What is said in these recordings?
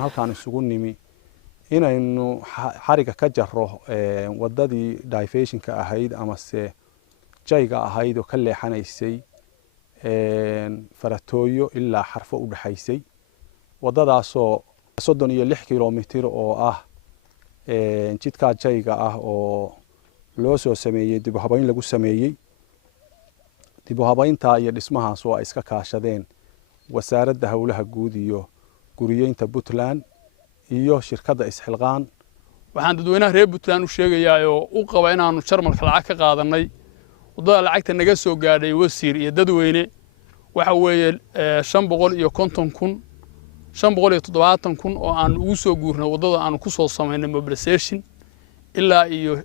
halkaan isugu nimi inaynu xariga ka jaro wadadii diversionka ahayd ama se jayga ahayd oo ka leexanaysay faratooyo ilaa xarfo u dhaxaysay wadadaasoo 36 kilomitir oo ah jidka jayga ah oo loo soo sameeyay dib u habayn lagu sameeyay dib u habaynta iyo dhismahaas oo iska kaashadeen wasaaradda hawlaha guud iyo guriyeynta Burtinle iyo shirkadda xilqaan. waxaan dadweynaha reer Burtinle u sheegayaa oo u qaba inaanu Sharma'arke lacag ka qaadanay wadada lacagta naga soo gaadhay wasiir iyo dadweyne waxa weeye 550,000 570,000 oo aan ugu soo guurnay wadada aan ku soo sameynay mobilization ilaa iyo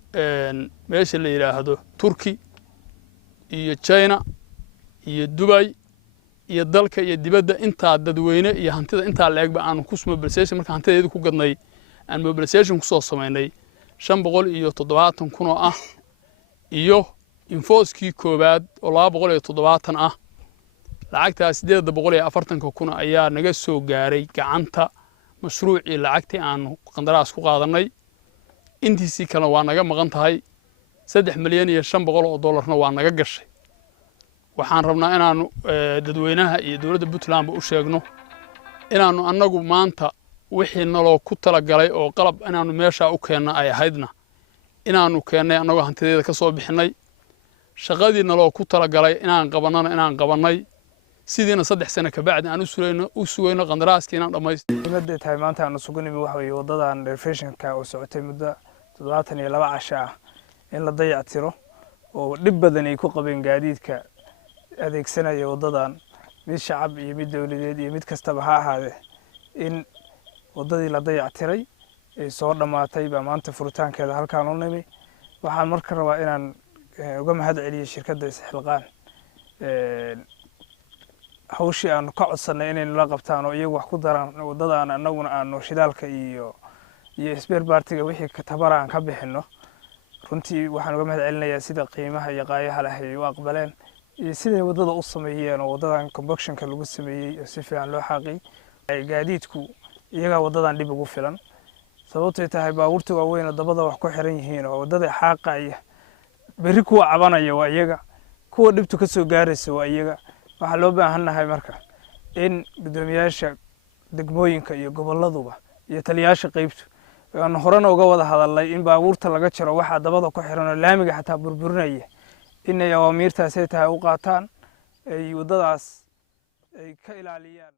meesha la yiraahdo Turkey iyo China iyo Dubai iyo dalka iyo dibadda inta dadweyne iyo hantida inta leegba aan ku mobilization marka hantideedu ku gadnay aan mobilization ku soo sameynay 570,000 oo ah iyo infooskii koobaad oo 270 ah lacagtaas 840,000 ayaa naga soo gaaray gacanta mashruuci lacagtii aan qandaraas ku qaadanay intiisi kale waa naga maqan tahay 3,500,000 waa naga gashay waxaan rabnaa inaanu dadweynaha iyo dawladda Burtinle u sheegno inaanu anagu maanta wixii naloo ku tala galay oo qalab inaanu meesha u keenna ay ahaydna inaanu keennay anagu hantideeda ka soo bixinay shaqadii naloo ku tala galay inaan qabanay sidiina 3 sano ka bacdi aan u sugayno qandaraaskii inaan dhamaystirno muddada tahay maanta aan sugu nimi waxa weeye wadadan refreshinka oo socotay muddo 72 casho ah in la dayactiro oo dib badan ay ku qabeen gaadiidka adeegsanaya wadadan mid shacab iyo mid dawladeed iyo mid kastaba ha ahaade in wadadii la dayactiray ay soo dhamaatay ba maanta furitaankeeda halkaan u nimi waxaan marka rabaa inaan uga mahad celiyo shirkadda xilqaan hawshii aan ka codsanay inay la qabtaan oo iyagu wax ku daraan wadadan anaguna aanu shidaalka iyo spare partiga wixii ka tabaraan ka bixino runtii waxaan uga mahad celinayaa sida qiimaha iyo qaayaha leh ay u aqbaleen iyo sida wadada u sameeyeen oo wadadan conductionka lagu sameeyay si fiican loo xaqay gaadiidku iyaga wadadan dib ugu filan sababtoo tahay baabuurta waaweyn oo dabada wax ku xiran yihiin oo wadada xaqaya bari kuwa cabanaya waa iyaga kuwa dibtu ka soo gaaraysa waa iyaga waxa loo baahanahay marka in gudoomiyaasha degmooyinka iyo goboladuba iyo taliyaasha qaybtu aan horena uga wada hadalay in baabuurta laga jiro waxa dabada ku xiran oo laamiga xataa burburinaya in ay awaamirtaas ay tahay u qaataan ay wadadaas ay ka ilaaliyaan